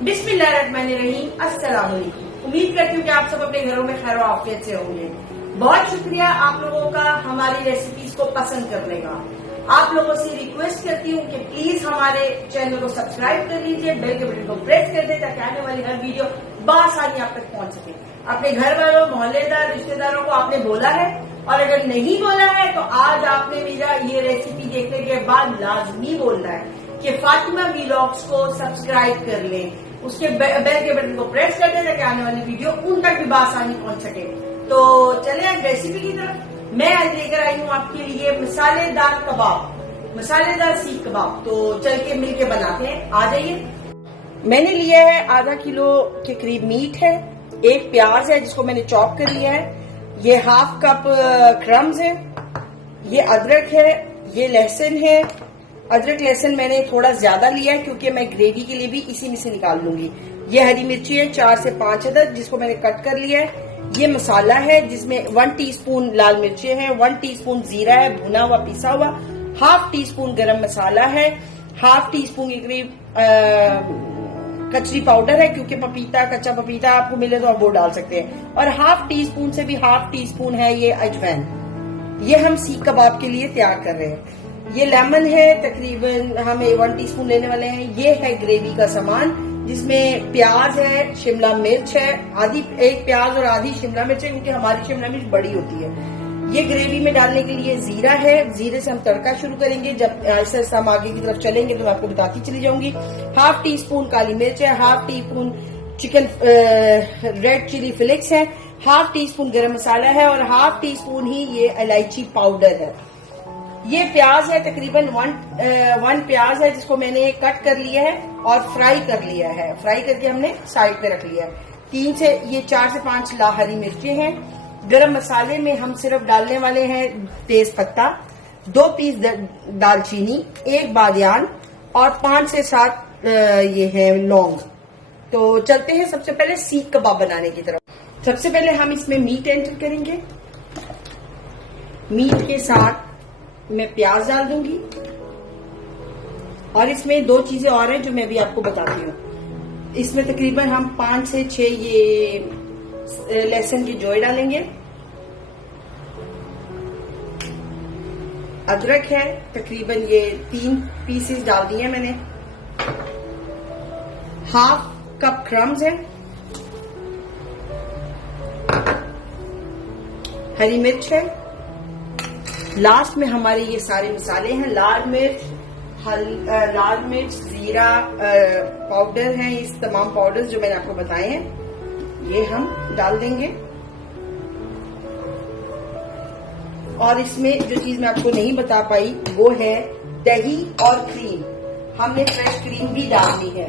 बिस्मिल्लाहिर्रहमानिर्रहीम। अस्सलाम वालेकुम। उम्मीद करती हूँ कि आप सब अपने घरों में खैर आफियत से होंगे। बहुत शुक्रिया आप लोगों का हमारी रेसिपीज को पसंद करने का। आप लोगों से रिक्वेस्ट करती हूँ कि प्लीज हमारे चैनल को सब्सक्राइब कर लीजिए, बेल के बटन को प्रेस कर दे ताकि आने वाली हर वीडियो बआसानी आप तक पहुंच सके। अपने घर वालों, मोहल्लेदार, रिश्तेदारों को आपने बोला है, और अगर नहीं बोला है तो आज आपने मेरा ये रेसिपी देखने के बाद लाजमी बोलना है कि फातिमा वीलॉग्स को सब्सक्राइब कर लें, उसके बेल के बटन को प्रेस कर दें ताकि आने वाली वीडियो उन तक भी बआसानी पहुंच सके। तो चले आज रेसिपी की तरफ। मैं आज लेकर आई हूँ आपके लिए मसालेदार कबाब, मसालेदार सीख कबाब। तो चल के मिलके बनाते हैं, आ जाइए। मैंने लिया है आधा किलो के करीब मीट है, एक प्याज है जिसको मैंने चॉप कर लिया है, ये हाफ कप क्रम्स है, ये अदरक है, ये लहसुन है। अदरक लहसुन मैंने थोड़ा ज्यादा लिया है क्योंकि मैं ग्रेवी के लिए भी इसी में से निकाल लूंगी। ये हरी मिर्ची है 4 से 5 अदद जिसको मैंने कट कर लिया है। ये मसाला है जिसमें 1 टीस्पून लाल मिर्ची है, 1 टीस्पून जीरा है भुना हुआ पिसा हुआ, हाफ टीस्पून गरम मसाला है, हाफ टीस्पून के करीब कचरी पाउडर है क्योंकि पपीता, कच्चा पपीता आपको मिले तो आप वो डाल सकते हैं, और हाफ टीस्पून से भी हाफ टीस्पून है ये अजवाइन। ये हम सीख कबाब के लिए तैयार कर रहे हैं। ये लेमन है, तकरीबन हम 1 टीस्पून लेने वाले हैं। ये है ग्रेवी का सामान जिसमें प्याज है, शिमला मिर्च है, आधी एक प्याज और आधी शिमला मिर्च है क्योंकि हमारी शिमला मिर्च बड़ी होती है। ये ग्रेवी में डालने के लिए जीरा है, जीरे से हम तड़का शुरू करेंगे। जब ऐसे हम आगे की तरफ चलेंगे तो मैं आपको बताती चली जाऊंगी। हाफ टी स्पून काली मिर्च है, half teaspoon chicken red chilli flakes है, half teaspoon garam masala है, और हाफ टी स्पून ही ये इलायची पाउडर है। ये प्याज है तकरीबन 1 प्याज है जिसको मैंने कट कर लिया है और फ्राई कर लिया है। फ्राई करके हमने साइड पे रख लिया है। ये 4 से 5 हरी मिर्चें हैं। गरम मसाले में हम सिर्फ डालने वाले हैं तेज पत्ता, 2 पीस दालचीनी, 1 बादियान और 5 से 7 ये है लौंग। तो चलते हैं सबसे पहले सीख कबाब बनाने की तरफ। सबसे पहले हम इसमें मीट एंटर करेंगे। मीट के साथ मैं प्याज डाल दूंगी, और इसमें 2 चीजें और हैं जो मैं भी आपको बताती हूँ। इसमें तकरीबन हम 5 से 6 ये लहसुन की जोई डालेंगे। अदरक है तकरीबन ये 3 पीसेस डाल दिए हैं मैंने। हाफ कप क्रम्स है, हरी मिर्च है। लास्ट में हमारे ये सारे मसाले हैं, लाल मिर्च, जीरा पाउडर है, इस तमाम पाउडर्स जो मैंने आपको बताए हैं ये हम डाल देंगे। और इसमें जो चीज मैं आपको नहीं बता पाई वो है दही और क्रीम। हमने फ्रेश क्रीम भी डालनी है,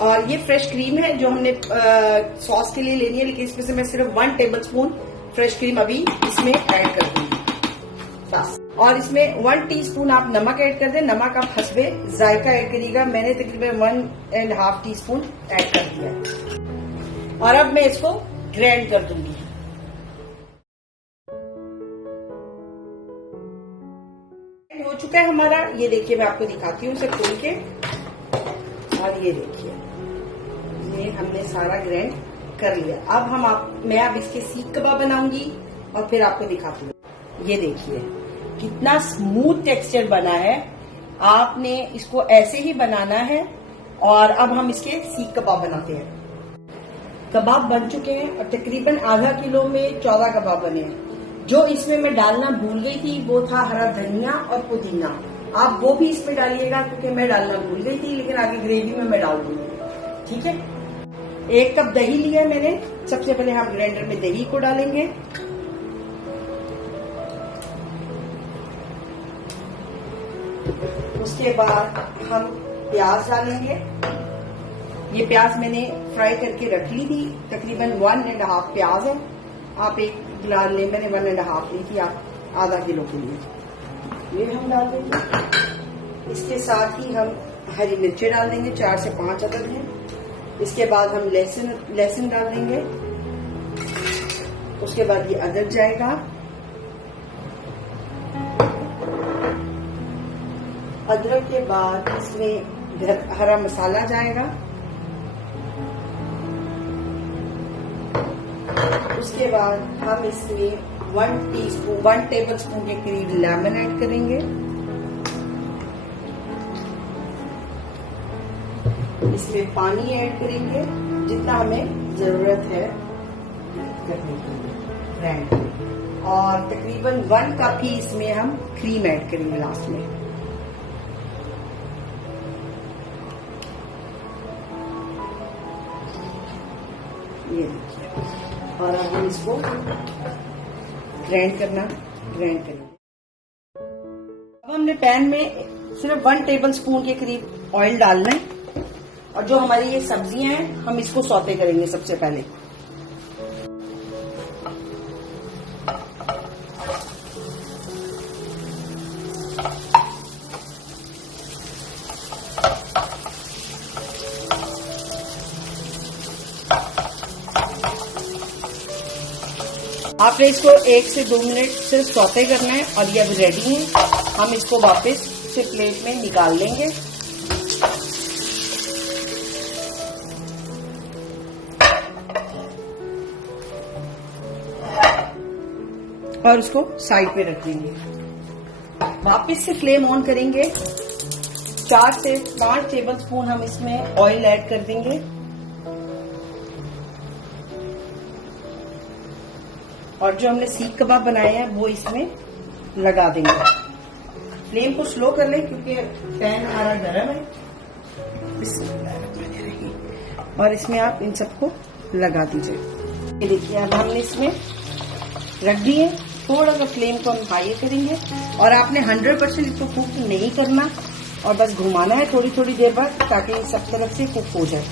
और ये फ्रेश क्रीम है जो हमने सॉस के लिए लेनी है, लेकिन इसमें से मैं सिर्फ 1 टेबल स्पून फ्रेश क्रीम अभी इसमें ऐड कर दूंगी बस। और इसमें 1 टीस्पून आप नमक ऐड कर दें, नमक आप हस्बे जायका ऐड करिएगा। मैंने तकरीबन 1.5 टीस्पून ऐड कर दिया, और अब मैं इसको ग्राइंड कर दूंगी। हो चुका है हमारा, ये देखिए मैं आपको दिखाती हूँ इसे खोल के, और ये देखिए ये हमने सारा ग्राइंड कर लिया। अब मैं अब इसके सीख कबाब बनाऊंगी और फिर आपको दिखाती हूँ। ये देखिए कितना स्मूथ टेक्सचर बना है। आपने इसको ऐसे ही बनाना है, और अब हम इसके सीख कबाब बनाते हैं। कबाब बन चुके हैं और तकरीबन आधा किलो में 14 कबाब बने हैं। जो इसमें मैं डालना भूल गई थी वो था हरा धनिया और पुदीना। आप वो भी इसमें डालिएगा क्योंकि मैं डालना भूल गई थी, लेकिन आगे ग्रेवी में मैं डाल दूंगी। ठीक है। 1 कप दही लिया है मैंने। सबसे पहले हम ग्राइंडर में दही को डालेंगे, उसके बाद हम प्याज डालेंगे। ये प्याज मैंने फ्राई करके रख ली थी, तकरीबन 1.5 प्याज है। आप एक गिलास ले, मैंने 1.5 ली थी आप आधा किलो के लिए। ये हम डाल देंगे। इसके साथ ही हम हरी मिर्चें डाल देंगे, 4 से 5 अदद हैं। इसके बाद हम लहसुन डाल देंगे, उसके बाद ये अदरक जाएगा, अदरक के बाद इसमें हरा मसाला जाएगा। उसके बाद हम इसमें 1 टेबल स्पून के करीब लेमन ऐड करेंगे। इसमें पानी ऐड करेंगे जितना हमें जरूरत है करने के लिए ग्राइंड, और तकरीबन 1 कप ही इसमें हम क्रीम ऐड करेंगे लास्ट में। ये देखिए, और अब हम इसको ग्राइंड करेंगे। अब हमने पैन में सिर्फ 1 टेबल स्पून के करीब ऑयल डालना है, और जो हमारी ये सब्जियां हैं हम इसको सौते करेंगे सबसे पहले। आपने इसको 1 से 2 मिनट सिर्फ सौते करना है, और ये अब रेडी है। हम इसको वापस से प्लेट में निकाल लेंगे। और उसको साइड पे रख देंगे। वापस से फ्लेम ऑन करेंगे। 4 से 5 टेबल स्पून हम इसमें ऑयल ऐड कर देंगे, और जो हमने सीख कबाब बनाए हैं वो इसमें लगा देंगे। फ्लेम को स्लो कर लें क्योंकि पैन हमारा गर्म है। और इसमें आप इन सबको लगा दीजिए। ये देखिए, अब हमने इसमें रख दिए। थोड़ा सा फ्लेम को हम हाई करेंगे, और आपने 100% इसको कुक नहीं करना, और बस घुमाना है थोड़ी थोड़ी देर बाद, ताकि सब तरफ से कुक हो जाए।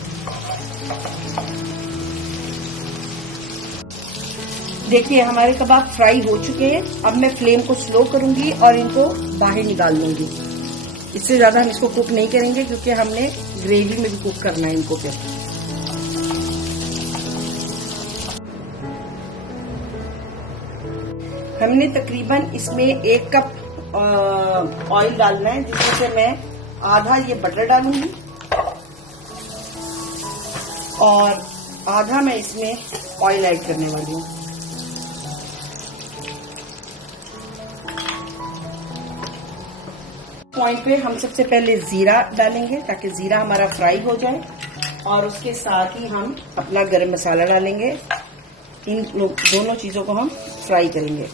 देखिए, हमारे कबाब फ्राई हो चुके हैं। अब मैं फ्लेम को स्लो करूंगी और इनको बाहर निकाल लूंगी। इससे ज्यादा हम इसको कुक नहीं करेंगे क्योंकि हमने ग्रेवी में भी कुक करना है इनको। फिर हमने तकरीबन इसमें 1 कप ऑयल डालना है, जिसमें से मैं आधा ये बटर डालूंगी और आधा मैं इसमें ऑयल ऐड करने वाली हूँ। पॉइंट पे हम सबसे पहले जीरा डालेंगे ताकि जीरा हमारा फ्राई हो जाए, और उसके साथ ही हम अपना गरम मसाला डालेंगे। इन दोनों चीजों को हम फ्राई करेंगे।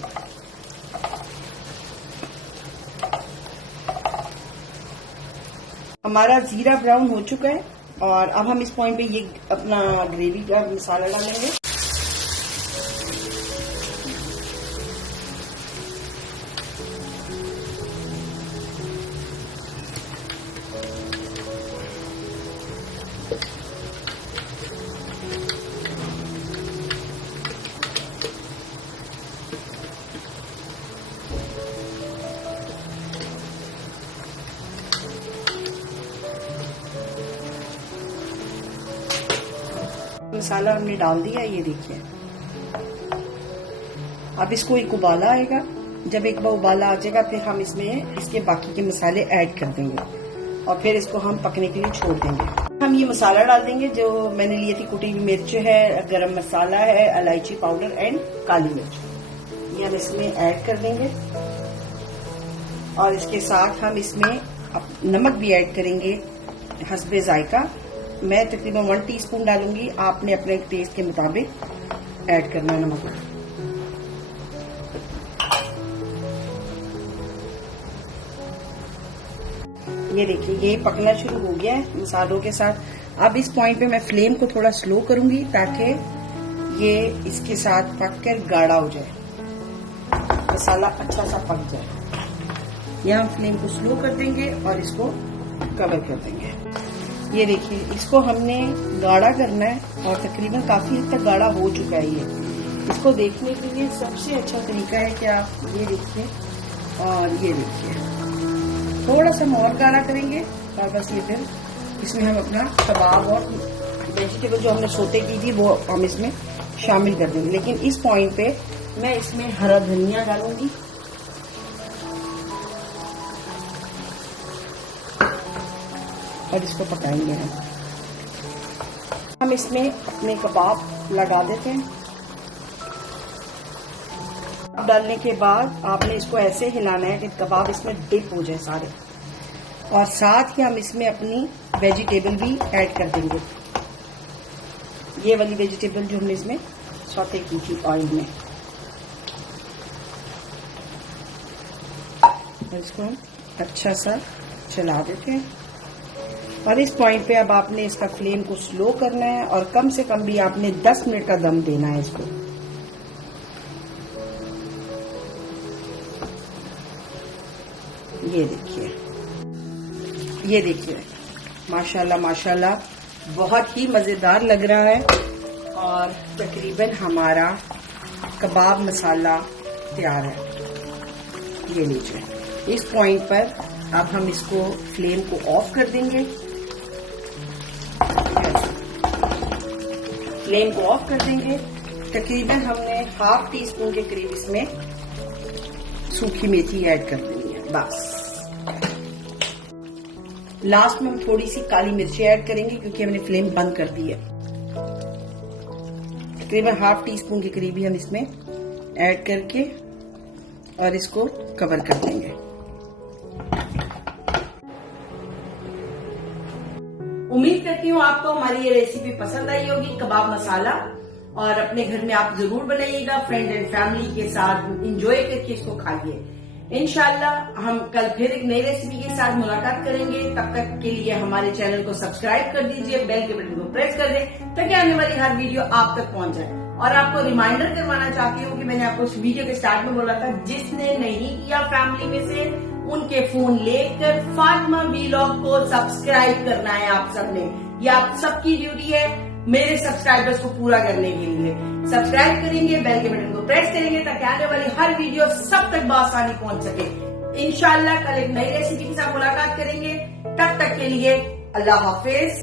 हमारा जीरा ब्राउन हो चुका है, और अब हम इस पॉइंट पे ये अपना ग्रेवी का मसाला डालेंगे। मसाला हमने डाल दिया, ये देखिए। अब इसको एक उबाला आएगा। जब एक बार उबाला आ जाएगा, फिर हम इसमें इसके बाकी के मसाले ऐड कर देंगे, और फिर इसको हम पकने के लिए छोड़ देंगे। हम ये मसाला डाल देंगे जो मैंने लिए थी। कुटी हुई मिर्च है, गरम मसाला है, इलायची पाउडर एंड काली मिर्च, ये हम इसमें ऐड कर देंगे। और इसके साथ हम इसमें नमक भी ऐड करेंगे हस्बे जायका। मैं तकरीबन 1 टीस्पून डालूंगी, आपने अपने टेस्ट के मुताबिक ऐड करना है नमक। ये देखिए, ये पकना शुरू हो गया है मसालों के साथ। अब इस पॉइंट पे मैं फ्लेम को थोड़ा स्लो करूंगी ताकि ये इसके साथ पककर गाढ़ा हो जाए, मसाला अच्छा सा पक जाए। यहाँ हम फ्लेम को स्लो कर देंगे और इसको कवर कर देंगे। ये देखिए, इसको हमने गाढ़ा करना है, और तकरीबन काफी हद तक गाढ़ा हो चुका है ये। इसको देखने के लिए सबसे अच्छा तरीका है कि आप ये देखिए, और ये देखिए, थोड़ा सा और गाढ़ा करेंगे, और बस ये फिर इसमें हम अपना कबाब और वेजिटेबल जो हमने सोते की थी वो हम इसमें शामिल कर देंगे। लेकिन इस पॉइंट पे मैं इसमें हरा धनिया डालूंगी, और इसको पकाएंगे हम इसमें अपने कबाब लगा देते हैं। डालने के बाद आपने इसको ऐसे हिलाना है कि कबाब इसमें डिप हो जाए सारे, और साथ ही हम इसमें अपनी वेजिटेबल भी ऐड कर देंगे। ये वाली वेजिटेबल जो हमने इसमें सौते की थी ऑयल में, इसको हम अच्छा सा चला देते हैं। और इस पॉइंट पे अब आपने इसका फ्लेम को स्लो करना है और कम से कम भी आपने 10 मिनट का दम देना है इसको। ये देखिए माशाल्लाह माशाल्लाह बहुत ही मजेदार लग रहा है। और तकरीबन हमारा कबाब मसाला तैयार है। ये लीजिए, इस पॉइंट पर अब हम इसको फ्लेम को ऑफ कर देंगे। फ्लेम को ऑफ कर देंगे। तकरीबन हमने ½ टीस्पून के करीब इसमें सूखी मेथी ऐड कर देनी है बस। लास्ट में हम थोड़ी सी काली मिर्ची ऐड करेंगे क्योंकि हमने फ्लेम बंद कर दी है। तकरीबन ½ टीस्पून के करीब ही हम इसमें ऐड करके और इसको कवर कर देंगे। उम्मीद करती हूँ आपको हमारी ये रेसिपी पसंद आई होगी, कबाब मसाला, और अपने घर में आप जरूर बनाइएगा। फ्रेंड एंड फैमिली के साथ एंजॉय करके इसको खाइए। इंशाल्लाह हम कल फिर एक नई रेसिपी के साथ मुलाकात करेंगे। तब तक के लिए हमारे चैनल को सब्सक्राइब कर दीजिए, बेल के बटन को प्रेस कर दें ताकि आने वाली हर वीडियो आप तक पहुंच जाए। और आपको रिमाइंडर करवाना चाहती हूँ कि मैंने आपको इस वीडियो के स्टार्ट में बोला था, जिसने नहीं किया फैमिली में से उनके फोन लेकर फातिमा वीलॉग को सब्सक्राइब करना है आप सबने। ये आप सबकी ड्यूटी है मेरे सब्सक्राइबर्स को पूरा करने के लिए। सब्सक्राइब करेंगे, बेल के बटन को प्रेस करेंगे ताकि आने वाली हर वीडियो सब तक बआसानी पहुंच सके। इंशाल्लाह कल एक नई रेसिपी के साथ मुलाकात करेंगे। तब तक के लिए अल्लाह हाफिज।